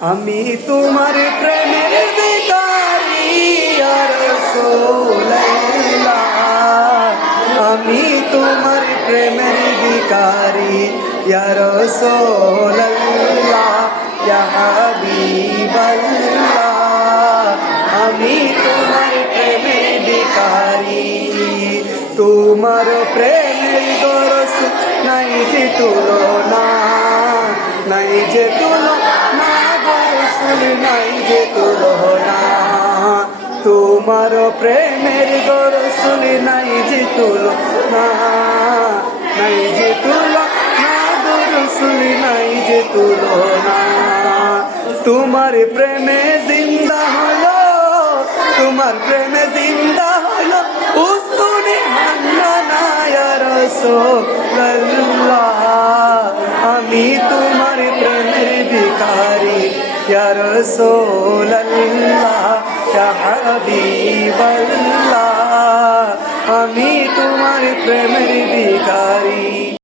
আমি তোমার প্রেমের ভিখারি ইয়া রাসূলুল্লাহ, আমি তোমার প্রেমের ভিখারি ইয়া রাসূলুল্লাহ, ইয়া হাবিবাল্লাহ, আমি তোমার প্রেমের ভিখারি। তোমার প্রেমের দরস নাই যে তুলনা, নাই যে তুলনা গো রাসূল, নাই যে তুলনা। তোমার প্রেমের গো রাসূল নাই যে তুলনা, নাই যে তুলনা গো রাসূল, নাই যে তুলনা। তোমার প্রেমে জিন্দা হলো, তোমার প্রেমে জিন্দা হলো উস্তুনে হান্নানা ইয়া রাসূলুল্লাহ, আমি তোমার প্রেমের ভিখারি ইয়া রাসূলুল্লাহ, ইয়া হাবিবাল্লাহ, আমি তোমার প্রেমের ভিখারি।